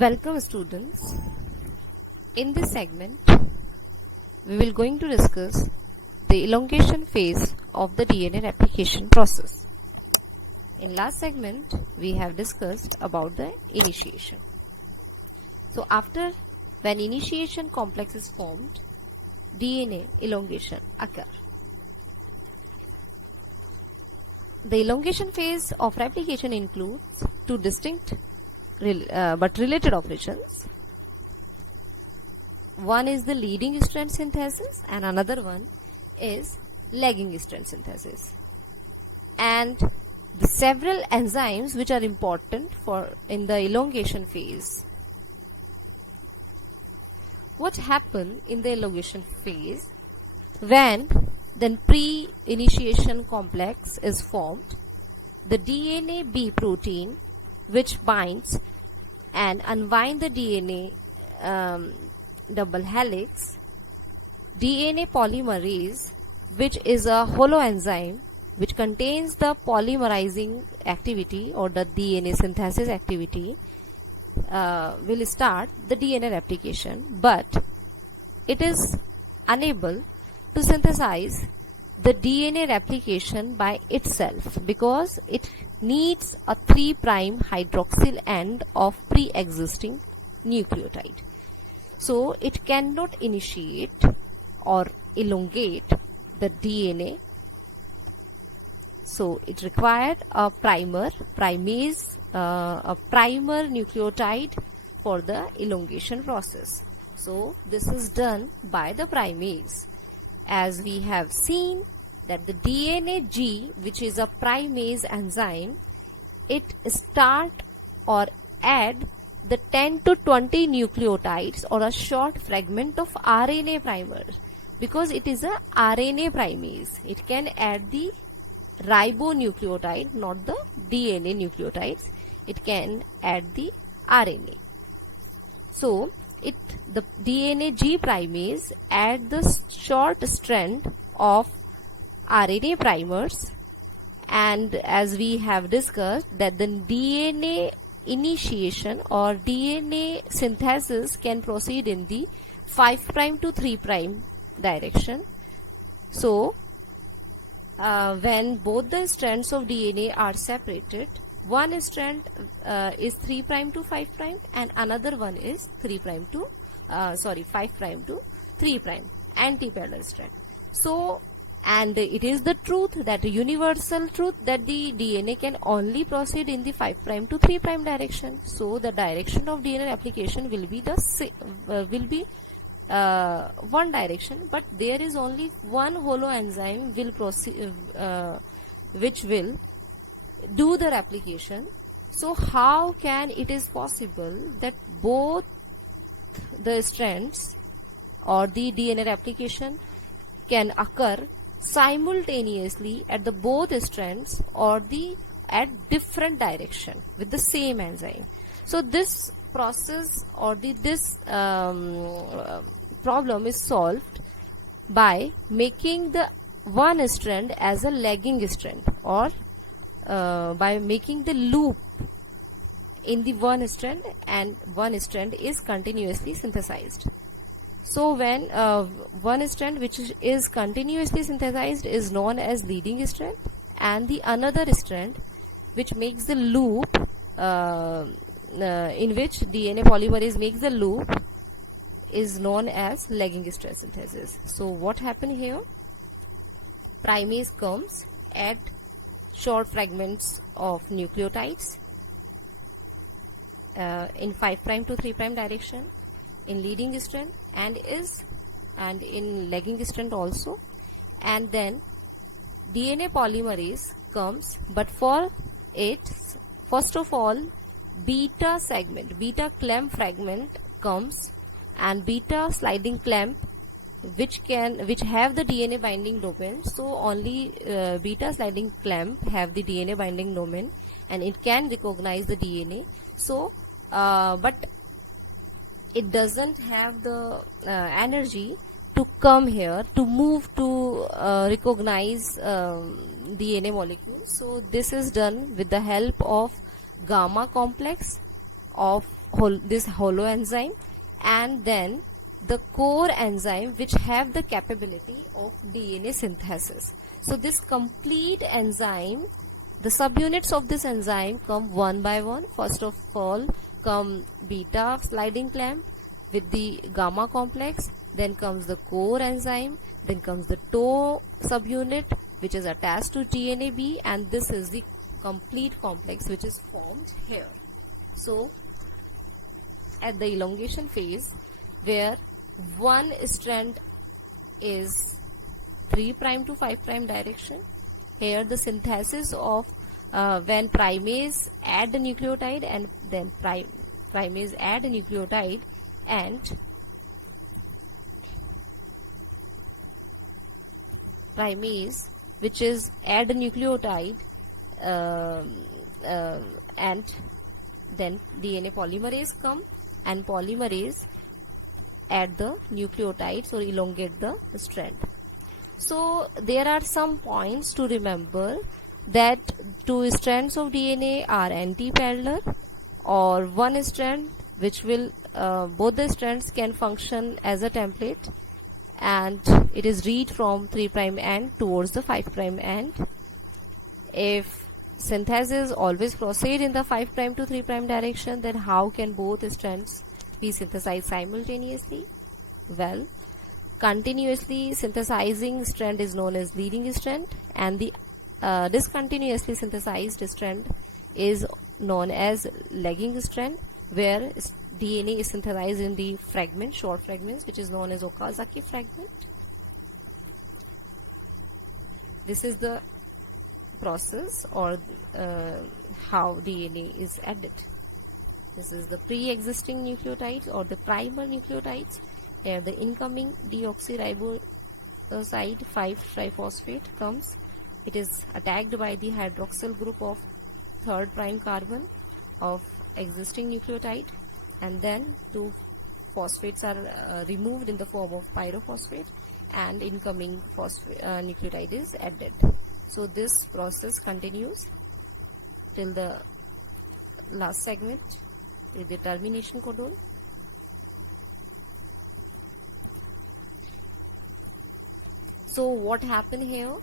Welcome students. In this segment, we will going to discuss the elongation phase of the DNA replication process. In last segment, we have discussed about the initiation. So after when initiation complex is formed, DNA elongation occur. The elongation phase of replication includes two distinct but related operations. One is the leading strand synthesis and another one is lagging strand synthesis. And the several enzymes which are important for in the elongation phase. What happens in the elongation phase when the pre-initiation complex is formed? The DNA B protein which binds and unwind the DNA double helix, DNA polymerase, which is a holoenzyme which contains the polymerizing activity or the DNA synthesis activity, will start the DNA replication, but it is unable to synthesize the DNA replication by itself because it needs a 3' hydroxyl end of pre-existing nucleotide. So it cannot initiate or elongate the DNA. So it required a primer nucleotide for the elongation process. So this is done by the primase. As we have seen that the DNA G, which is a primase enzyme, it start or add the 10 to 20 nucleotides or a short fragment of RNA primer because it is a RNA primase. It can add the ribonucleotide, not the DNA nucleotides. It can add the RNA. So the DNA G primase add the short strand of RNA primers, and as we have discussed that the DNA initiation or DNA synthesis can proceed in the 5' to 3' direction. So when both the strands of DNA are separated, one strand is 3' to 5' and another one is 5' to 3' anti-parallel strand. So, and it is the truth, that universal truth, that the DNA can only proceed in the 5' to 3' direction. So the direction of DNA replication will be one direction, but there is only one holoenzyme will proceed, which will do the replication. So how can it is possible that both the strands or the DNA replication can occur simultaneously at the both strands or at different direction with the same enzyme? So this process or this problem is solved by making the one strand as a lagging strand, or by making the loop in the one strand, and one strand is continuously synthesized. So when one strand which is continuously synthesized is known as leading strand, and the another strand which makes the loop in which DNA polymerase makes the loop is known as lagging strand synthesis. So what happened here? Primase comes, add short fragments of nucleotides in 5' to 3' direction in leading strand and in lagging strand also, and then DNA polymerase comes, but for it first of all beta clamp fragment comes, and beta sliding clamp which have the DNA binding domain. So only beta sliding clamp have the DNA binding domain and it can recognize the DNA. So but it doesn't have the energy to come here to move to recognize DNA molecules. So this is done with the help of gamma complex of this holoenzyme, and then the core enzyme which have the capability of DNA synthesis. So this complete enzyme, the subunits of this enzyme come one by one. First of all come beta sliding clamp with the gamma complex, then comes the core enzyme, then comes the TOW subunit which is attached to DNAB, and this is the complete complex which is formed here. So at the elongation phase, where one strand is 3' to 5' direction, here the synthesis of when primase add the nucleotide, and then primase add a nucleotide, and primase which is add a nucleotide, and then DNA polymerase come, and polymerase add the nucleotides or elongate the strand. So there are some points to remember, that two strands of DNA are anti-parallel, or one strand which will both the strands can function as a template, and it is read from 3' end towards the 5' end. If synthesis always proceed in the 5' to 3' direction, then how can both strands be synthesized simultaneously? Well, continuously synthesizing strand is known as leading strand, and the discontinuously synthesized strand is known as lagging strand, where DNA is synthesized in the fragment, short fragments, which is known as Okazaki fragment. This is the process, or how DNA is added. This is the pre-existing nucleotides or the primer nucleotides. Here the incoming deoxyriboside 5-triphosphate comes. It is attacked by the hydroxyl group of 3' carbon of existing nucleotide, and then two phosphates are removed in the form of pyrophosphate, and incoming nucleotide is added. So this process continues till the last segment, till the termination codon. So what happened here?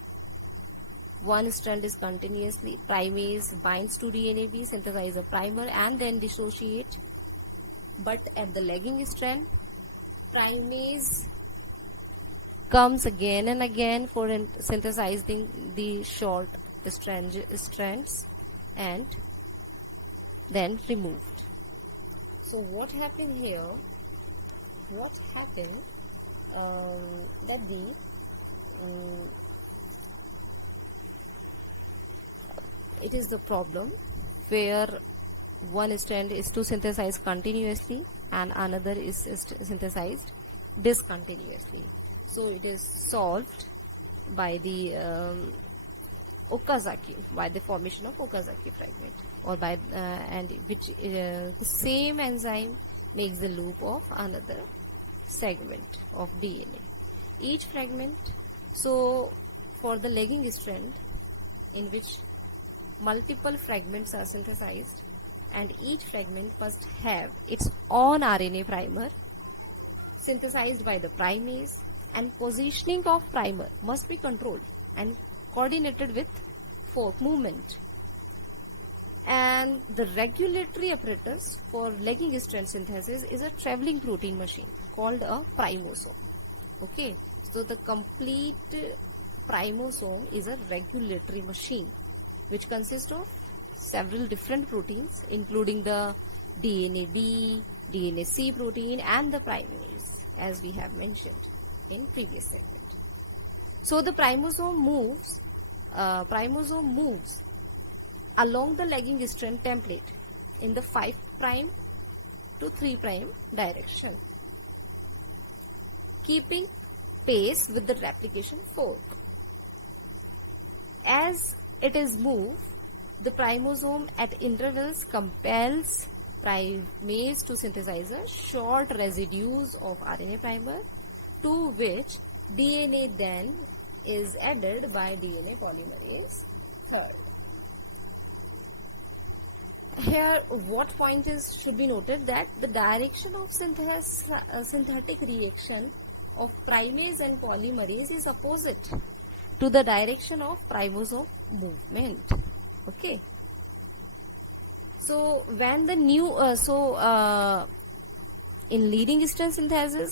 One strand is continuously, primase binds to DNAB, synthesize a primer, and then dissociate. But at the lagging strand, primase comes again and again for synthesizing the short strands, and then removed. So what happened here? What happened that the it is the problem where one strand is to synthesize continuously and another is synthesized discontinuously. So it is solved by the Okazaki, by the formation of Okazaki fragment, or by and which the same enzyme makes the loop of another segment of DNA. Each fragment, so for the lagging strand, in which multiple fragments are synthesized, and each fragment must have its own RNA primer synthesized by the primase, and positioning of primer must be controlled and coordinated with fork movement. And the regulatory apparatus for lagging strand synthesis is a traveling protein machine called a primosome. Okay, so the complete primosome is a regulatory machine which consists of several different proteins, including the DNA-B, DNA-C protein, and the primase, as we have mentioned in previous segment. So the primosome moves along the lagging strand template in the 5' to 3' direction, keeping pace with the replication fork. As it is moved, the primosome at intervals compels primase to synthesize a short residues of RNA primer, to which DNA then is added by DNA polymerase III. here what point is should be noted, that the direction of synthetic reaction of primase and polymerase is opposite to the direction of primosome movement. Okay. So when the new in leading strand synthesis,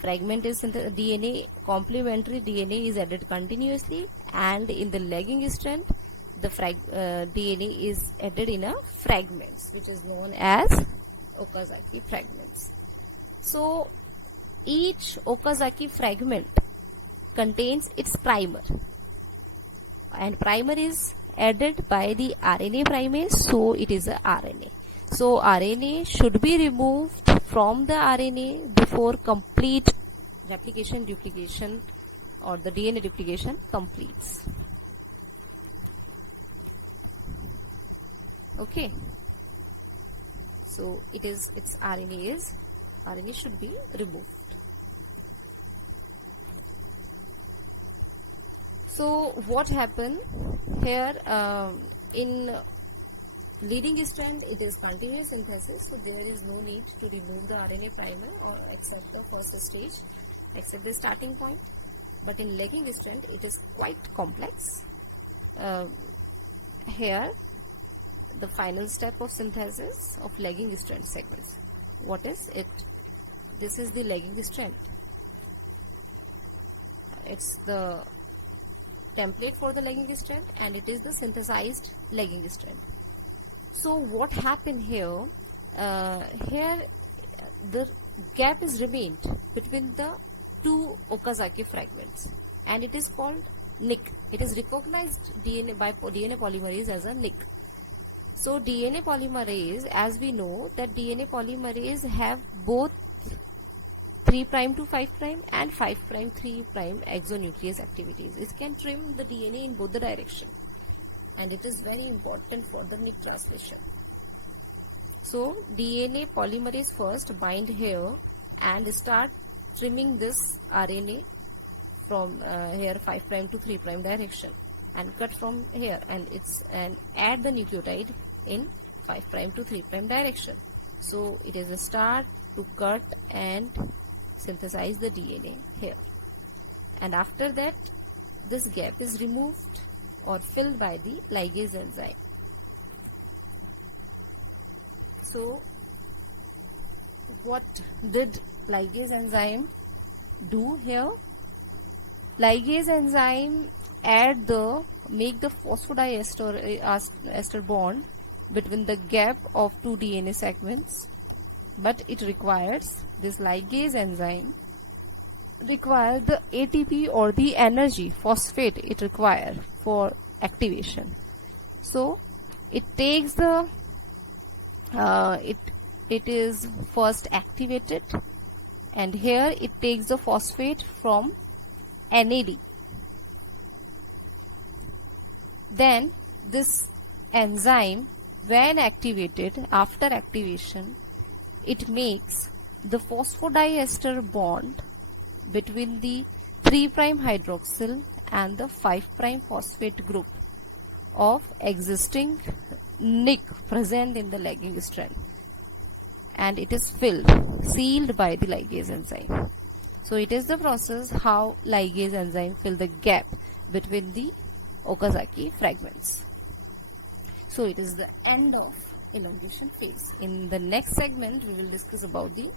fragment is DNA, complementary DNA is added continuously, and in the lagging strand the DNA is added in a fragments, which is known as Okazaki fragments. So each Okazaki fragment contains its primer, and primer is added by the RNA primase, so it is a RNA. So RNA should be removed from the RNA before complete duplication or the DNA duplication completes. Okay, so its RNA should be removed. So what happened here, in leading strand it is continuous synthesis, so there is no need to remove the RNA primer or except the first stage, except the starting point. But in lagging strand it is quite complex. Here the final step of synthesis of lagging strand segments. What is it? This is the lagging strand. It's the template for the lagging strand, and it is the synthesized lagging strand. So what happened here? Here the gap is remained between the two Okazaki fragments, and it is called nick. It is recognized DNA by DNA polymerase as a nick. So DNA polymerase, as we know that DNA polymerase have both 3' to 5' and 5' 3' exonuclease activities. It can trim the DNA in both the direction, and it is very important for the nick translation. So DNA polymerase first bind here and start trimming this RNA from here 5' to 3' direction, and cut from here, and add the nucleotide in 5' to 3' direction. So it is a start to cut and synthesize the DNA here, and after that this gap is removed or filled by the ligase enzyme. So what did ligase enzyme do here? Ligase enzyme make the phosphodiester bond between the gap of two DNA segments, but it requires, this ligase enzyme requires the ATP or the energy phosphate it requires for activation. So it takes the it is first activated, and here it takes the phosphate from NAD. Then this enzyme, when activated, after activation, it makes the phosphodiester bond between the 3' hydroxyl and the 5' phosphate group of existing nick present in the lagging strand, and it is sealed by the ligase enzyme. So it is the process how ligase enzyme fill the gap between the Okazaki fragments. So it is the end of elongation phase. In the next segment we will discuss about the